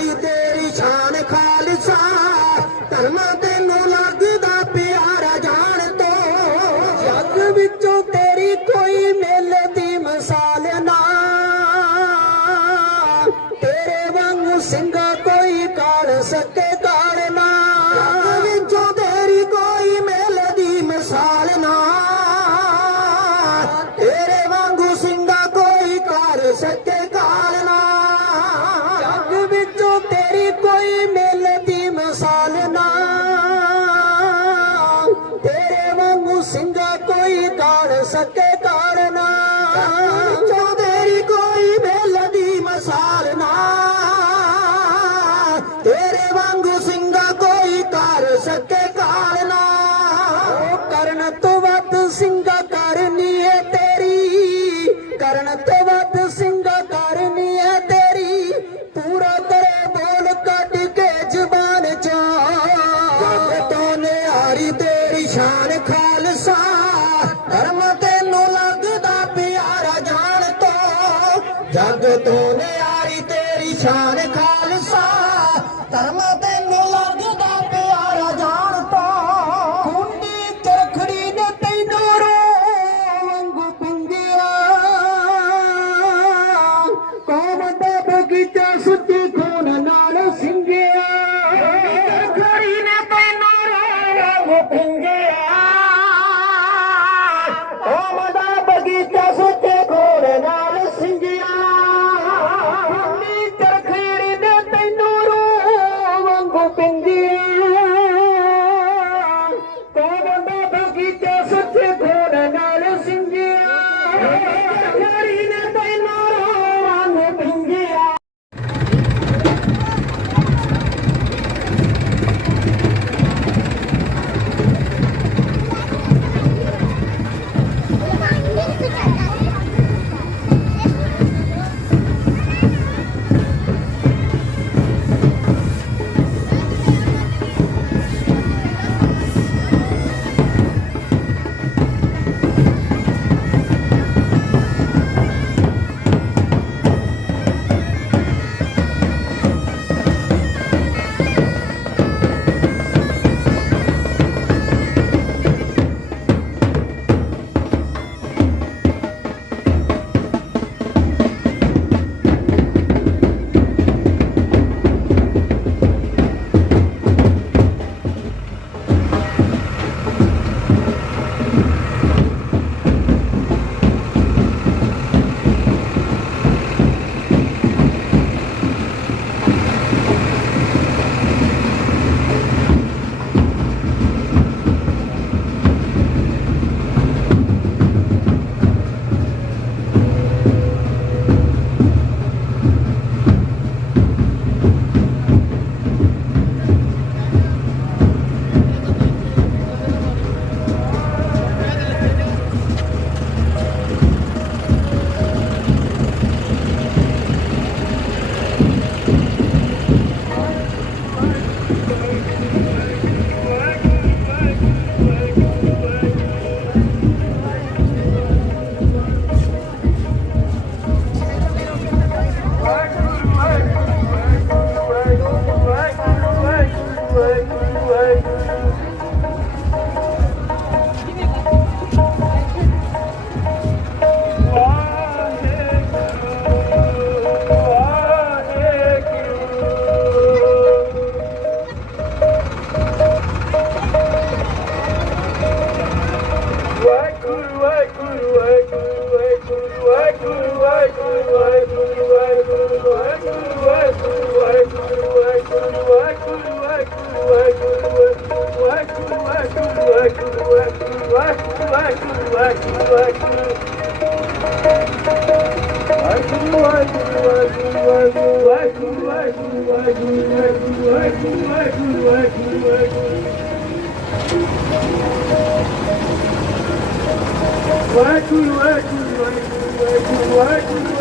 বাড়িতে ਤੂੰ ਸਿੰਘਾ ਕੋਈ ਕਾੜ ਸਕੇ ਕਾੜਨਾ ਚੌਧਰੀ ਕੋਈ çare kalırsa darmadağın Why could, why could, why could? Waheguru